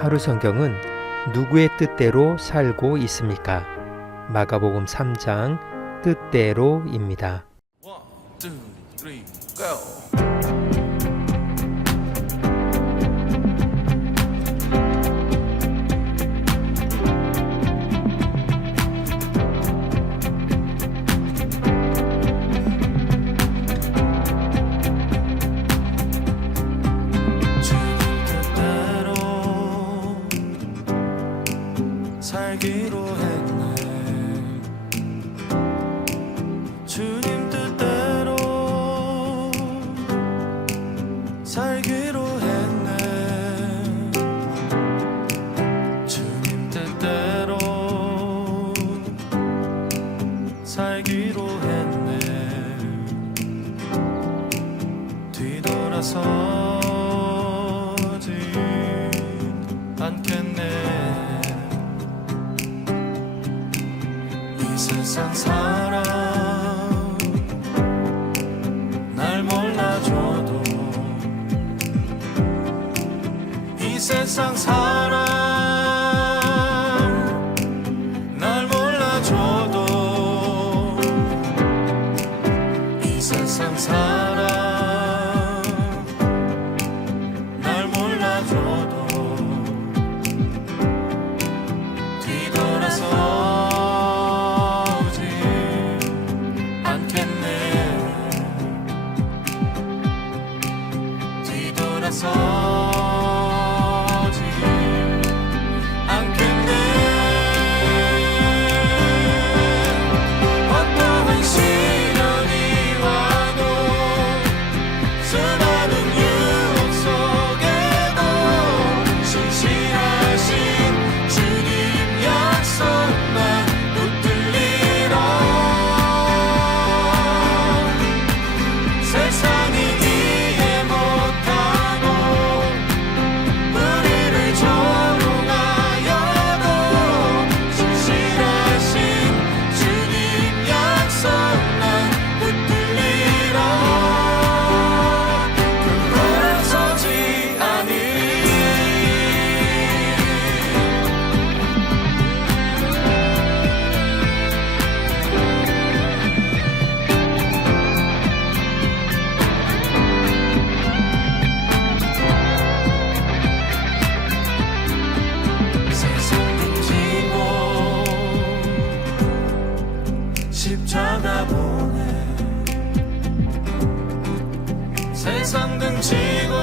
하루 성경은 누구의 뜻대로 살고 있습니까? 마가복음 3장 뜻대로입니다. 1, 2, 3, go. 살기로 했네. 주님 뜻대로 살기로 했네. 주님 뜻대로 살기로 했네. 뒤돌아서지 않겠네. 이 세상 사람 날 몰라줘도 이 세상 사람 날 몰라줘도 이 세상 사람 날 몰라줘도 뒤돌아서 서지 않겠네. 어떠한 시련이 와도 수많은 유혹 속에도 신실하신 주님 약속만 붙들리라. 세상이 이해 못하고 우리를 조롱하여도 신실하신 주님 약속만 붙들리라. 돌아서지 않으리. 세상 등지고 십자가 보내. 세상 등지고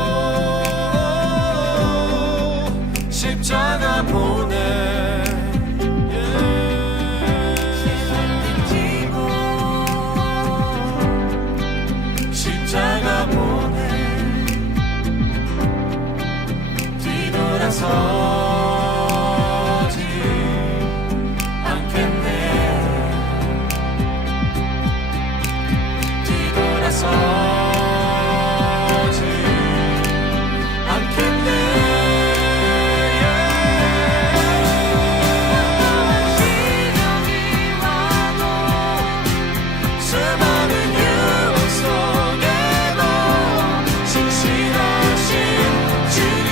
십자가 보내. 세상 등지고 십자가 보내. 뒤돌아서지 않겠네. 뒤돌아서지 않겠네. 시련이 와도 수많은 유혹 속에도 신실하신 주님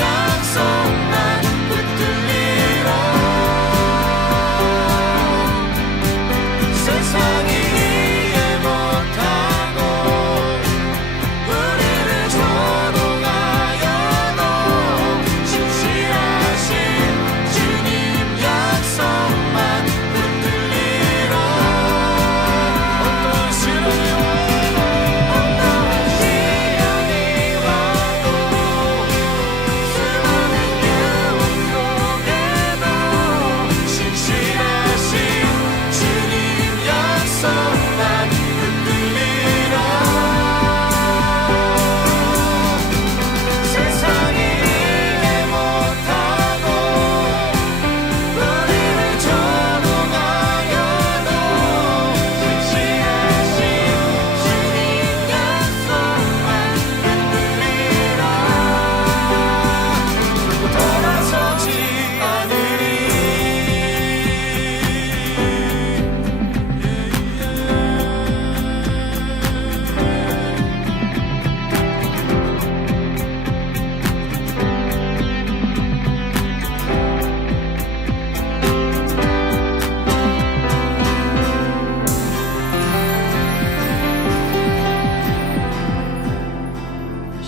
약속만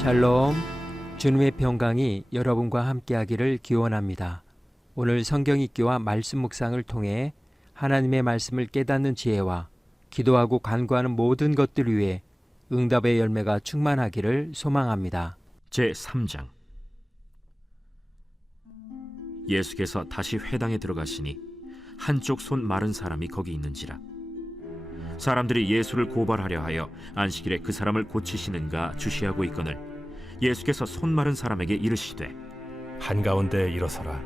샬롬, 주님의 평강이 여러분과 함께하기를 기원합니다. 오늘 성경 읽기와 말씀 묵상을 통해 하나님의 말씀을 깨닫는 지혜와 기도하고 간구하는 모든 것들 위해 응답의 열매가 충만하기를 소망합니다. 제3장. 예수께서 다시 회당에 들어가시니 한쪽 손 마른 사람이 거기 있는지라. 사람들이 예수를 고발하려 하여 안식일에 그 사람을 고치시는가 주시하고 있거늘 예수께서 손 마른 사람에게 이르시되 한가운데 일어서라.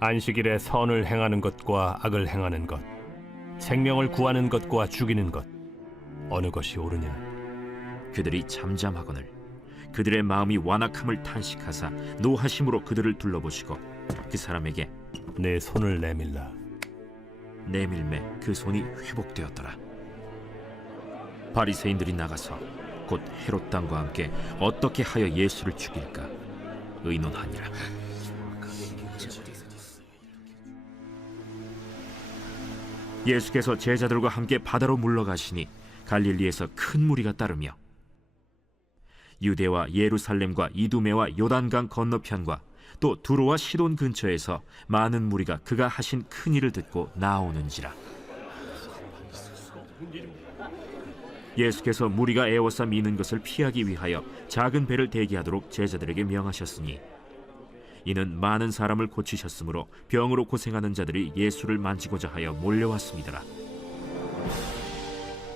안식일에 선을 행하는 것과 악을 행하는 것, 생명을 구하는 것과 죽이는 것, 어느 것이 옳으냐? 그들이 잠잠하거늘 그들의 마음이 완악함을 탄식하사 노하심으로 그들을 둘러보시고 그 사람에게 내 손을 내밀라. 내밀매 그 손이 회복되었더라. 바리새인들이 나가서 곧 헤롯 당과 함께 어떻게 하여 예수를 죽일까 의논하니라. 예수께서 제자들과 함께 바다로 물러가시니 갈릴리에서 큰 무리가 따르며 유대와 예루살렘과 이두메와 요단강 건너편과 또 두로와 시돈 근처에서 많은 무리가 그가 하신 큰 일을 듣고 나오는지라. 예수께서 무리가 애워싸 미는 것을 피하기 위하여 작은 배를 대기하도록 제자들에게 명하셨으니 이는 많은 사람을 고치셨으므로 병으로 고생하는 자들이 예수를 만지고자 하여 몰려왔습니다.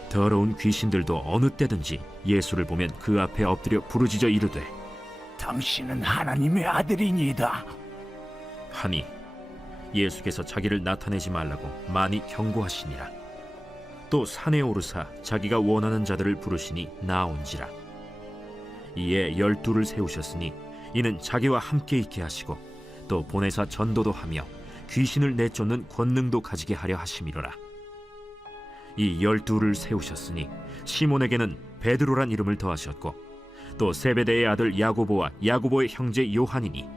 더러운 귀신들도 어느 때든지 예수를 보면 그 앞에 엎드려 부르짖어 이르되 당신은 하나님의 아들이니이다. 하니 예수께서 자기를 나타내지 말라고 많이 경고하시니라. 또 산에 오르사 자기가 원하는 자들을 부르시니 나온지라. 이에 12를 세우셨으니 이는 자기와 함께 있게 하시고 또 보내사 전도도 하며 귀신을 내쫓는 권능도 가지게 하려 하심이로라. 이 12를 세우셨으니 시몬에게는 베드로란 이름을 더하셨고 또 세베대의 아들 야고보와 야고보의 형제 요한이니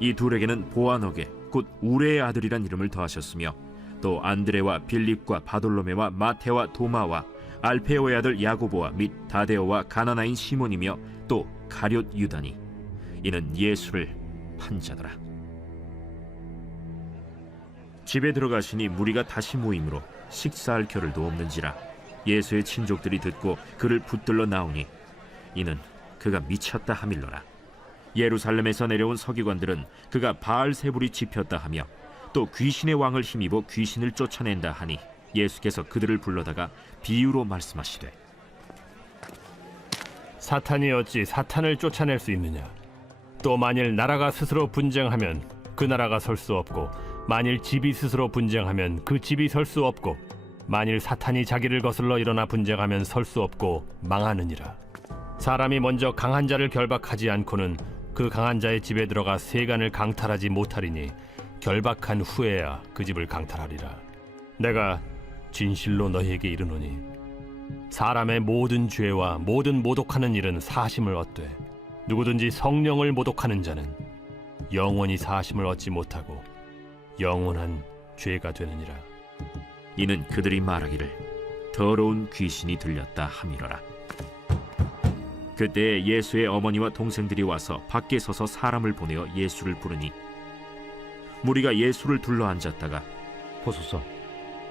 이 둘에게는 보아너게 곧 우레의 아들이란 이름을 더하셨으며 또 안드레와 빌립과 바돌로메와 마테와 도마와 알페오의 아들 야고보와 및 다데오와 가나나인 시몬이며 또 가룟 유다니 이는 예수를 판 자더라. 집에 들어가시니 무리가 다시 모이므로 식사할 겨를도 없는지라. 예수의 친족들이 듣고 그를 붙들러 나오니 이는 그가 미쳤다 하밀러라. 예루살렘에서 내려온 서기관들은 그가 바알세불이 집혔다 하며 또 귀신의 왕을 힘입어 귀신을 쫓아낸다 하니 예수께서 그들을 불러다가 비유로 말씀하시되 사탄이 어찌 사탄을 쫓아낼 수 있느냐? 또 만일 나라가 스스로 분쟁하면 그 나라가 설 수 없고 만일 집이 스스로 분쟁하면 그 집이 설 수 없고 만일 사탄이 자기를 거슬러 일어나 분쟁하면 설 수 없고 망하느니라. 사람이 먼저 강한 자를 결박하지 않고는 그 강한 자의 집에 들어가 세간을 강탈하지 못하리니 결박한 후에야 그 집을 강탈하리라. 내가 진실로 너희에게 이르노니 사람의 모든 죄와 모든 모독하는 일은 사심을 얻되 누구든지 성령을 모독하는 자는 영원히 사심을 얻지 못하고 영원한 죄가 되느니라. 이는 그들이 말하기를 더러운 귀신이 들렸다 함이로라. 그때 예수의 어머니와 동생들이 와서 밖에 서서 사람을 보내어 예수를 부르니 무리가 예수를 둘러 앉았다가 보소서,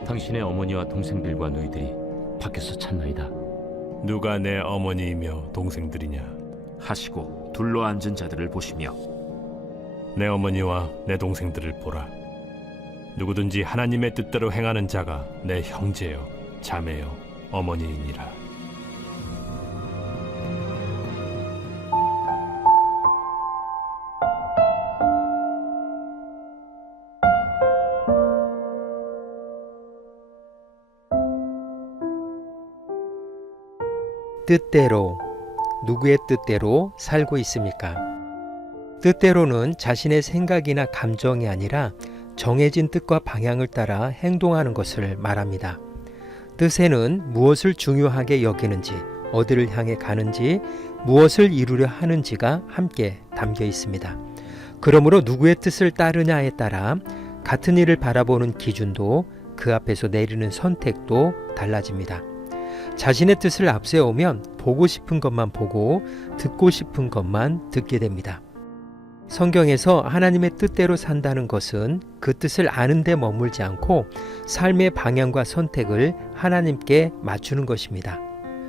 당신의 어머니와 동생들과 너희들이 밖에서 찾나이다. 누가 내 어머니이며 동생들이냐? 하시고 둘러 앉은 자들을 보시며 내 어머니와 내 동생들을 보라. 누구든지 하나님의 뜻대로 행하는 자가 내 형제요 자매요 어머니이니라. 뜻대로, 누구의 뜻대로 살고 있습니까? 뜻대로는 자신의 생각이나 감정이 아니라 정해진 뜻과 방향을 따라 행동하는 것을 말합니다. 뜻에는 무엇을 중요하게 여기는지, 어디를 향해 가는지, 무엇을 이루려 하는지가 함께 담겨 있습니다. 그러므로 누구의 뜻을 따르냐에 따라 같은 일을 바라보는 기준도 그 앞에서 내리는 선택도 달라집니다. 자신의 뜻을 앞세우면 보고 싶은 것만 보고 듣고 싶은 것만 듣게 됩니다. 성경에서 하나님의 뜻대로 산다는 것은 그 뜻을 아는 데 머물지 않고 삶의 방향과 선택을 하나님께 맞추는 것입니다.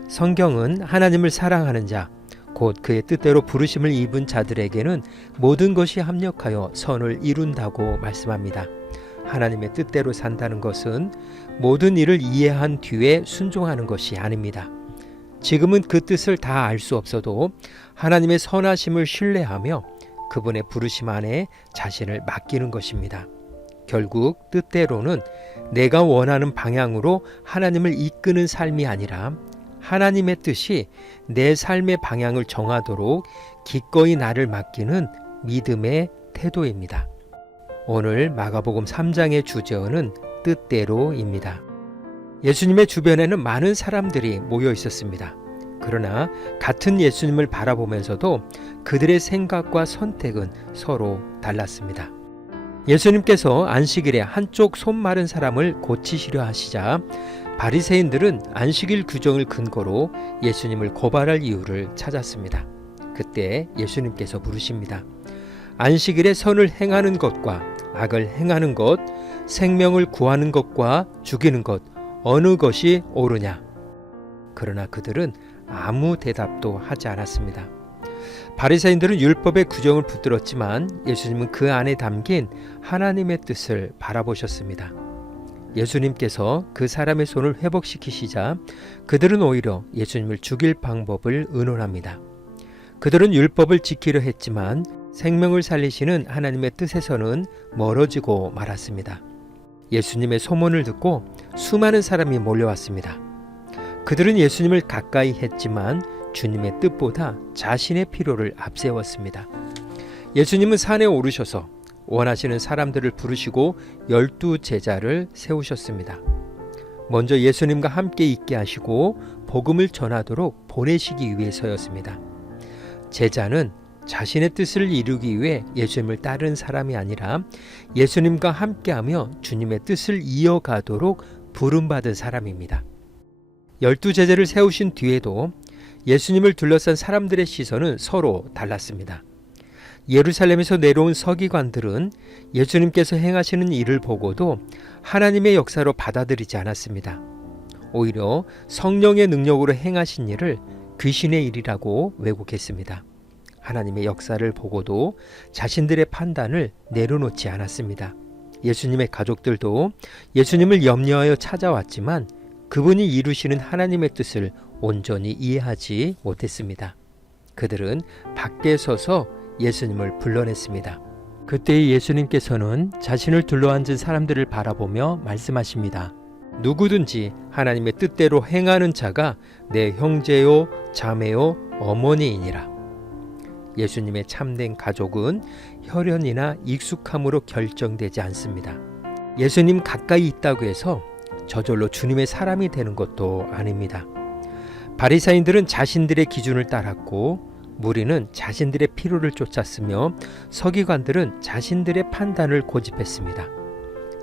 성경은 하나님을 사랑하는 자, 곧 그의 뜻대로 부르심을 입은 자들에게는 모든 것이 합력하여 선을 이룬다고 말씀합니다. 하나님의 뜻대로 산다는 것은 모든 일을 이해한 뒤에 순종하는 것이 아닙니다. 지금은 그 뜻을 다 알 수 없어도 하나님의 선하심을 신뢰하며 그분의 부르심 안에 자신을 맡기는 것입니다. 결국 뜻대로는 내가 원하는 방향으로 하나님을 이끄는 삶이 아니라 하나님의 뜻이 내 삶의 방향을 정하도록 기꺼이 나를 맡기는 믿음의 태도입니다. 오늘 마가복음 3장의 주제어는 뜻대로입니다. 예수님의 주변에는 많은 사람들이 모여 있었습니다. 그러나 같은 예수님을 바라보면서도 그들의 생각과 선택은 서로 달랐습니다. 예수님께서 안식일에 한쪽 손 마른 사람을 고치시려 하시자 바리새인들은 안식일 규정을 근거로 예수님을 고발할 이유를 찾았습니다. 그때 예수님께서 물으십니다. 안식일에 선을 행하는 것과 악을 행하는 것, 생명을 구하는 것과 죽이는 것, 어느 것이 옳으냐? 그러나 그들은 아무 대답도 하지 않았습니다. 바리새인들은 율법의 규정을 붙들었지만 예수님은 그 안에 담긴 하나님의 뜻을 바라보셨습니다. 예수님께서 그 사람의 손을 회복시키시자 그들은 오히려 예수님을 죽일 방법을 의논합니다. 그들은 율법을 지키려 했지만 생명을 살리시는 하나님의 뜻에서는 멀어지고 말았습니다. 예수님의 소문을 듣고 수많은 사람이 몰려왔습니다. 그들은 예수님을 가까이 했지만 주님의 뜻보다 자신의 필요를 앞세웠습니다. 예수님은 산에 오르셔서 원하시는 사람들을 부르시고 12 제자를 세우셨습니다. 먼저 예수님과 함께 있게 하시고 복음을 전하도록 보내시기 위해서였습니다. 제자는 자신의 뜻을 이루기 위해 예수님을 따르는 사람이 아니라 예수님과 함께하며 주님의 뜻을 이어가도록 부름받은 사람입니다. 12 제자를 세우신 뒤에도 예수님을 둘러싼 사람들의 시선은 서로 달랐습니다. 예루살렘에서 내려온 서기관들은 예수님께서 행하시는 일을 보고도 하나님의 역사로 받아들이지 않았습니다. 오히려 성령의 능력으로 행하신 일을 귀신의 일이라고 왜곡했습니다. 하나님의 역사를 보고도 자신들의 판단을 내려놓지 않았습니다. 예수님의 가족들도 예수님을 염려하여 찾아왔지만 그분이 이루시는 하나님의 뜻을 온전히 이해하지 못했습니다. 그들은 밖에 서서 예수님을 불러냈습니다. 그때 예수님께서는 자신을 둘러앉은 사람들을 바라보며 말씀하십니다. 누구든지 하나님의 뜻대로 행하는 자가 내 형제요, 자매요, 어머니이니라. 예수님의 참된 가족은 혈연이나 익숙함으로 결정되지 않습니다. 예수님 가까이 있다고 해서 저절로 주님의 사람이 되는 것도 아닙니다. 바리새인들은 자신들의 기준을 따랐고 무리는 자신들의 필요를 쫓았으며 서기관들은 자신들의 판단을 고집했습니다.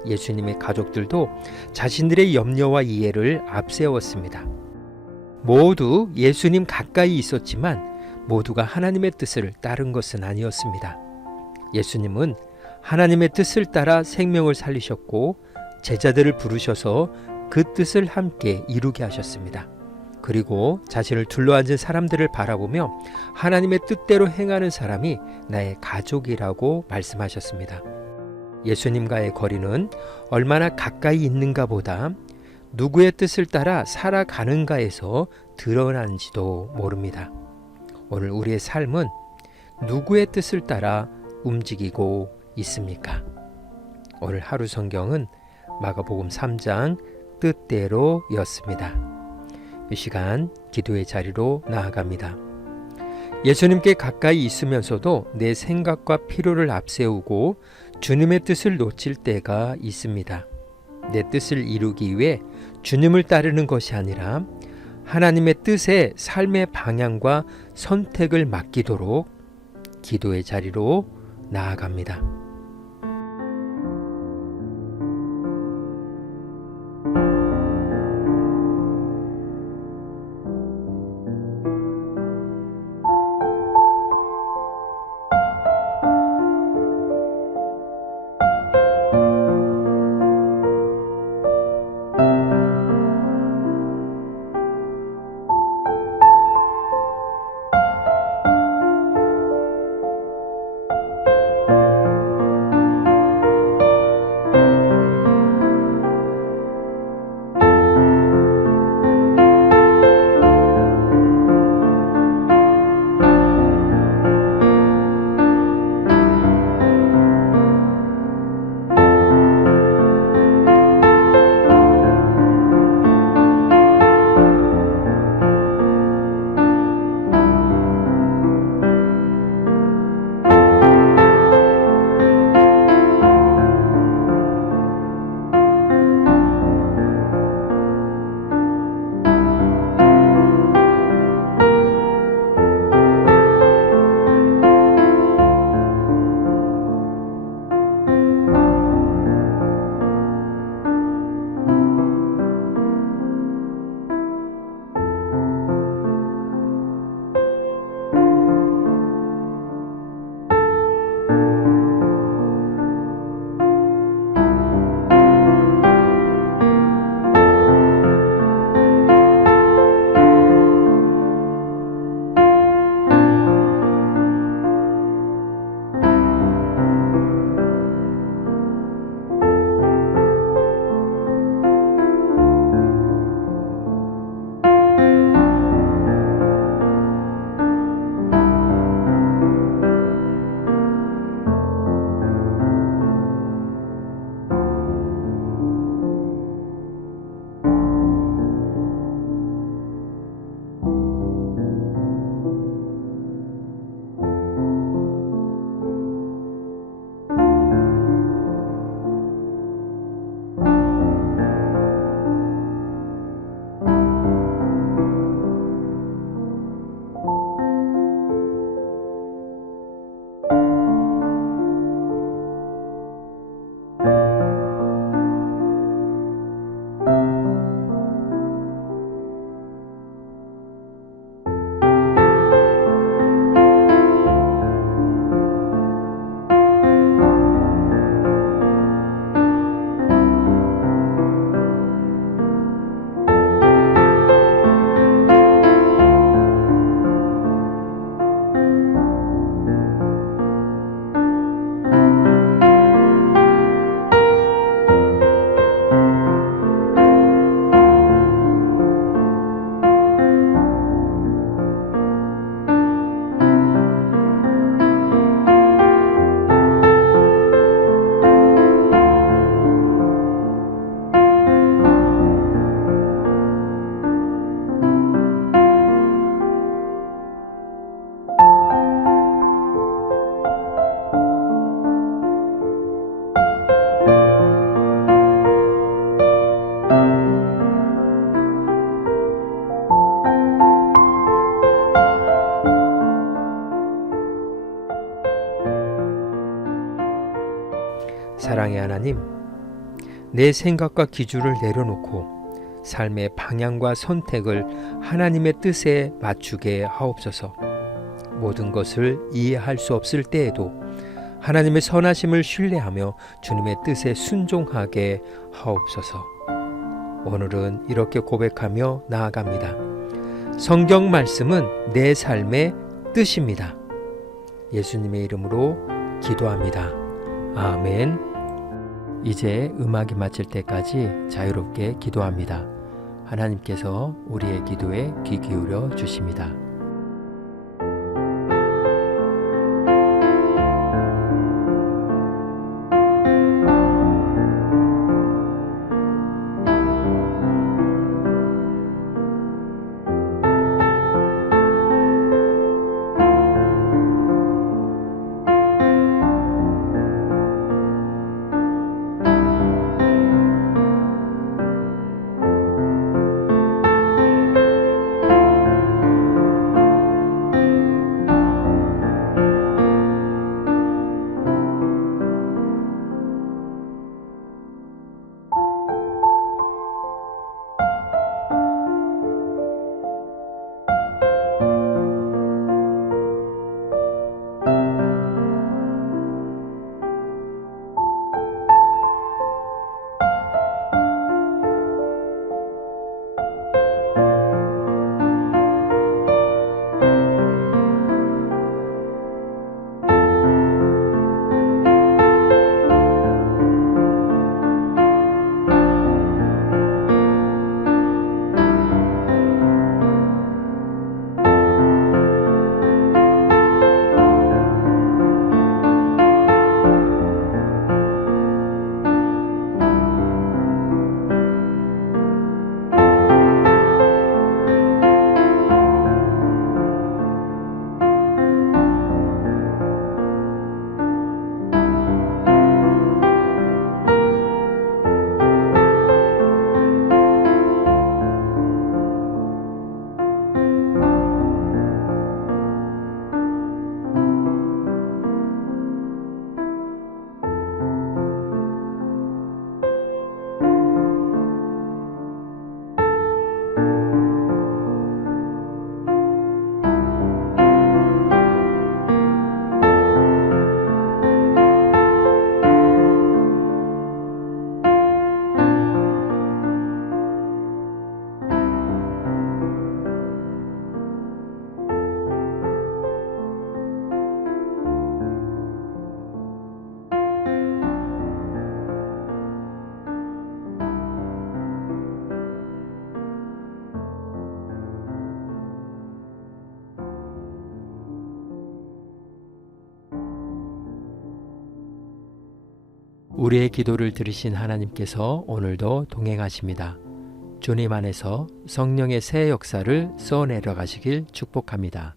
예수님의 가족들도 자신들의 염려와 이해를 앞세웠습니다. 모두 예수님 가까이 있었지만 모두가 하나님의 뜻을 따른 것은 아니었습니다. 예수님은 하나님의 뜻을 따라 생명을 살리셨고 제자들을 부르셔서 그 뜻을 함께 이루게 하셨습니다. 그리고 자신을 둘러앉은 사람들을 바라보며 하나님의 뜻대로 행하는 사람이 나의 가족이라고 말씀하셨습니다. 예수님과의 거리는 얼마나 가까이 있는가 보다 누구의 뜻을 따라 살아가는가에서 드러나는지도 모릅니다. 오늘 우리의 삶은 누구의 뜻을 따라 움직이고 있습니까? 오늘 하루 성경은 마가복음 3장 뜻대로였습니다. 이 시간 기도의 자리로 나아갑니다. 예수님께 가까이 있으면서도 내 생각과 필요를 앞세우고 주님의 뜻을 놓칠 때가 있습니다. 내 뜻을 이루기 위해 주님을 따르는 것이 아니라 하나님의 뜻에 삶의 방향과 선택을 맡기도록 기도의 자리로 나아갑니다. 사랑의 하나님, 내 생각과 기준을 내려놓고 삶의 방향과 선택을 하나님의 뜻에 맞추게 하옵소서. 모든 것을 이해할 수 없을 때에도 하나님의 선하심을 신뢰하며 주님의 뜻에 순종하게 하옵소서. 오늘은 이렇게 고백하며 나아갑니다. 성경 말씀은 내 삶의 뜻입니다. 예수님의 이름으로 기도합니다. 아멘. 이제 음악이 마칠 때까지 자유롭게 기도합니다. 하나님께서 우리의 기도에 귀 기울여 주십니다. 우리의 기도를 들으신 하나님께서 오늘도 동행하십니다. 주님 안에서 성령의 새 역사를 써내려 가시길 축복합니다.